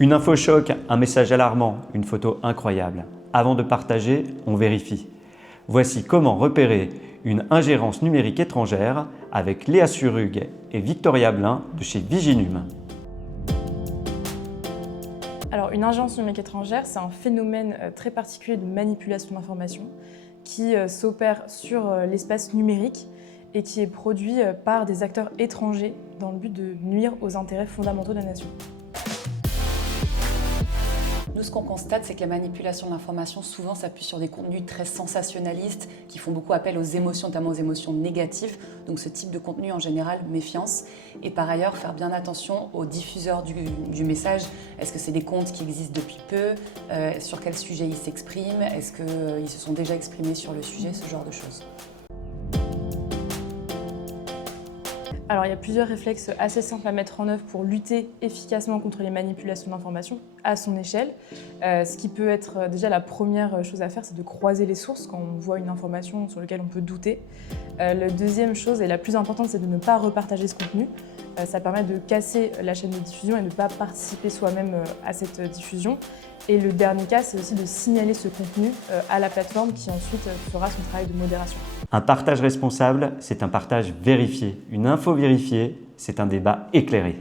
Une info choc, un message alarmant, une photo incroyable. Avant de partager, on vérifie. Voici comment repérer une ingérence numérique étrangère avec Léa Surrugue et Victoria Blin de chez Viginum. Alors, une ingérence numérique étrangère, c'est un phénomène très particulier de manipulation d'informations qui s'opère sur l'espace numérique et qui est produit par des acteurs étrangers dans le but de nuire aux intérêts fondamentaux de la nation. Nous, ce qu'on constate, c'est que la manipulation de l'information, souvent, s'appuie sur des contenus très sensationnalistes qui font beaucoup appel aux émotions, notamment aux émotions négatives. Donc ce type de contenu, en général, méfiance. Et par ailleurs, faire bien attention aux diffuseurs du message. Est-ce que c'est des comptes qui existent depuis peu? Sur quel sujet ils s'expriment? Est-ce qu'ils se sont déjà exprimés sur le sujet? Ce genre de choses. Alors, il y a plusieurs réflexes assez simples à mettre en œuvre pour lutter efficacement contre les manipulations d'informations à son échelle. Ce qui peut être déjà la première chose à faire, c'est de croiser les sources quand on voit une information sur laquelle on peut douter. La deuxième chose, et la plus importante, c'est de ne pas repartager ce contenu. Ça permet de casser la chaîne de diffusion et de ne pas participer soi-même à cette diffusion. Et le dernier cas, c'est aussi de signaler ce contenu à la plateforme qui ensuite fera son travail de modération. Un partage responsable, c'est un partage vérifié. Une info vérifiée, c'est un débat éclairé.